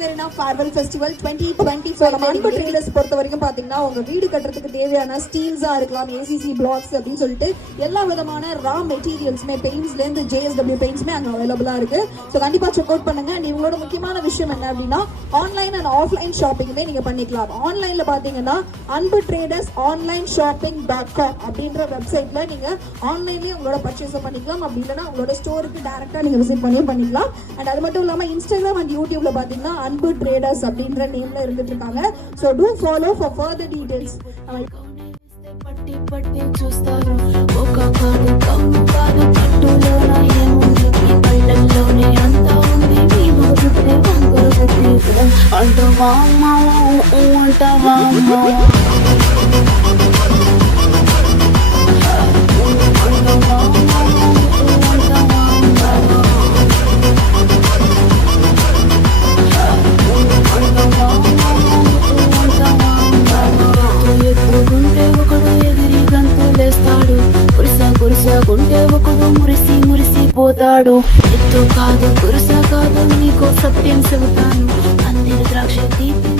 Marina farewell festival 2025 நம்ம அன்பு ட்ரேடர்ஸ் பொறுத்த வரைக்கும் பாத்தீங்கன்னா உங்க வீடு கட்டுறதுக்கு தேவையான ஸ்டீல்ஸா இருக்கலாம், ஏசிசி பிளாக்ஸ் அப்படின்னு சொல்லிட்டு எல்லா விதமான ரா மெட்டீரியல்ஸ்மே பெயிண்ட்ஸ்ல இருந்து JSW பெயிண்ட்ஸ்மே அங்க அவைலபிளா இருக்கு. ஸோ கண்டிப்பா செக் அவுட் பண்ணுங்க. உங்களோட முக்கியமான விஷயம் என்ன அப்படின்னா ஆன்லைன் அண்ட் ஆஃப்லைன் ஷாப்பிங்குமே நீங்க பண்ணிக்கலாம். ஆன்லைன்ல பாத்தீங்கன்னா அன்பு ட்ரேடர்ஸ் onlineshopping.com அப்படின்ற வெப்சைட்ல நீங்க ஆன்லைன்லயே உங்களோட பர்ச்சேஸ் பண்ணிக்கலாம். அப்படி இல்லைன்னா உங்களோட ஸ்டோருக்கு டைரக்டா நீங்க விசிட் பண்ணிக்கலாம். அண்ட் அது மட்டும் இல்லாம இன்ஸ்டாகிராம் அண்ட் யூடியூப்ல பாத்தீங்கன்னா அன்பு ட்ரேடர்ஸ் அப்படின்ற நேம்ல இருந்துட்டு இருக்காங்க. So to follow for further details. పట్టి పట్టి చూస్తారు ఒక కాదు కమ్ము కాదు పట్టులోన ఏముంది ఈ కళ్ళల్లోనే అంతా ఉంది మీ మొగుడే వంగులు పెట్టి అంటావా అంటావా గుంటే ఒకడు మురిసి మురిసి పోతాడు. ఎత్తు కాదు కురుస కాదు నీకో సత్యం చెబుతాను. అందరి ద్రాక్ష తీపి